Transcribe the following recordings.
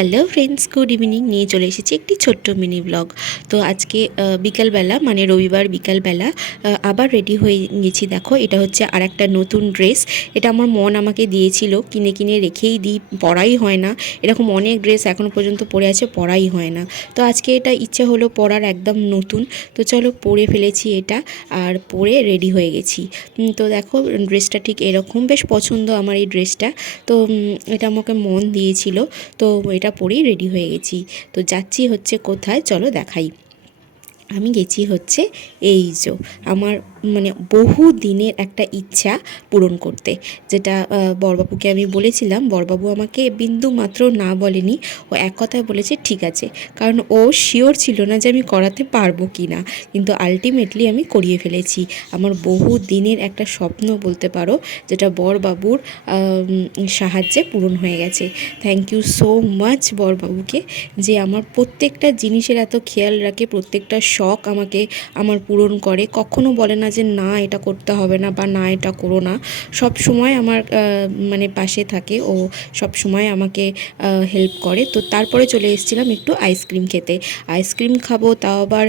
Hello friends, good evening. নিয়ে চলে এসেছি একটি ছোট্ট মিনি ব্লগ। তো আজকে বিকালবেলা মানে রবিবার বিকালবেলা আবার রেডি হয়ে গেছি। দেখো, এটা হচ্ছে আর একটা নতুন ড্রেস। এটা আমার মন আমাকে দিয়েছিল, কিনে কিনে রেখেই দিই, পরাই হয় না। এরকম অনেক ড্রেস এখনও পর্যন্ত পরে আছে, পরাই হয় না। তো আজকে এটা ইচ্ছা হলো পরার, একদম নতুন। তো চলো পরে ফেলেছি এটা, আর পরে রেডি হয়ে গেছি। তো দেখো, ড্রেসটা ঠিক এরকম, বেশ পছন্দ আমার এই ড্রেসটা। তো এটা আমাকে মন দিয়েছিল, তো এটা পরেই রেডি হয়ে গেছি। তো যাচ্ছি হচ্ছে কোথায়, চলো দেখাই। আমি গেছি হচ্ছে এই যে আমার মানে বহু দিনের একটা ইচ্ছা পূরণ করতে, যেটা বড়বাবুকে আমি বলেছিলাম। বড়বাবু আমাকে বিন্দু মাত্র না বলেনি, ও এক কথায় বলেছে ঠিক আছে, কারণ ও শিওর ছিল না যে আমি করাতে পারবো কি না, কিন্তু আলটিমেটলি আমি করিয়ে ফেলেছি। আমার বহু দিনের একটা স্বপ্ন বলতে পারো, যেটা বড়বাবুর সাহায্যে পূরণ হয়ে গেছে। থ্যাংক ইউ সো মাচ বড়বাবুকে, যে আমার প্রত্যেকটা জিনিসের এত খেয়াল রাখে, প্রত্যেকটা শখ আমাকে আমার পূরণ করে। কখনো বলে না যে না এটা করতে হবে না, বা না এটা করো না। সব সময় আমার মানে পাশে থাকে ও, সব সময় আমাকে হেল্প করে। তো তারপরে চলে এসেছিলাম একটু আইসক্রিম খেতে। আইসক্রিম খাবো, তাও আবার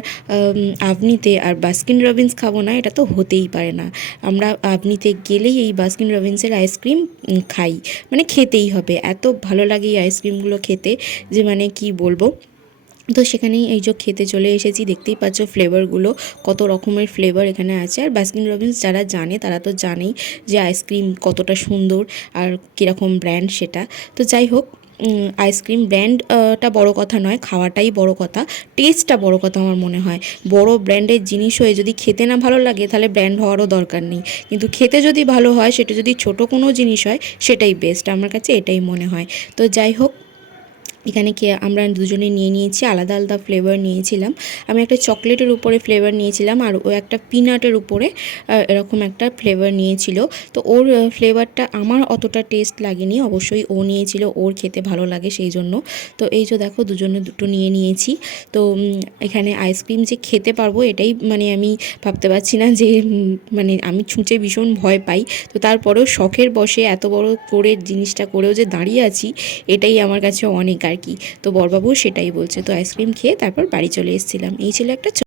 আভনিতে, আর বাস্কিন রবিন্স খাবো না, এটা তো হতেই পারে না। আমরা আভনিতে গেলেই এই বাস্কিন রবিন্সের আইসক্রিম খাই, মানে খেতেই হবে। এত ভালো লাগে এই আইসক্রিমগুলো খেতে, যে মানে কি বলবো। তো সেখানেই এই যে খেতে চলে এসেছি, দেখতেই পাচ্ছ ফ্লেভারগুলো, কত রকমের ফ্লেভার এখানে আছে। আর বাস্কিন রবিন্স যারা জানে তারা তো জানেই যে আইসক্রিম কতটা সুন্দর আর কীরকম ব্র্যান্ড সেটা। তো যাই হোক, আইসক্রিম ব্র্যান্ডটা বড় কথা নয়, খাওয়াটাই বড় কথা, টেস্টটা বড় কথা আমার মনে হয়। বড় ব্র্যান্ডের জিনিস হয়ে যদি খেতে না ভালো লাগে, তাহলে ব্র্যান্ড হওয়ারও দরকার নেই। কিন্তু খেতে যদি ভালো হয়, সেটা যদি ছোট কোনো জিনিস হয়, সেটাই বেস্ট, আমার কাছে এটাই মনে হয়। তো যাই হোক, এখানে আমরা দুজনে নিয়ে নিয়েছি, আলাদা আলাদা ফ্লেভার নিয়েছিলাম। আমি একটা চকলেটের উপরে ফ্লেভার নিয়েছিলাম, আর ও একটা পিনাটের উপরে এরকম একটা ফ্লেভার নিয়েছিল। তো ওর ফ্লেভারটা আমার অতটা টেস্ট লাগেনি, অবশ্যই ও নিয়েছিল, ওর খেতে ভালো লাগে সেই জন্য। তো এই যে দেখো, দুজনে দুটো নিয়ে নিয়েছি। তো এখানে আইসক্রিম যে খেতে পারবো, এটাই মানে আমি ভাবতে পারছি না, যে মানে আমি ছুঁচে ভীষণ ভয় পাই। তো তারপরেও শখের বশে এত বড় করে জিনিসটা করেও যে দাঁড়িয়ে আছি, এটাই আমার কাছে অনেক আর কি। তো বড়বাবু সেটাই বলছে। তো আইসক্রিম খেয়ে তারপর বাড়ি চলে এসেছিলাম। এই ছিল একটা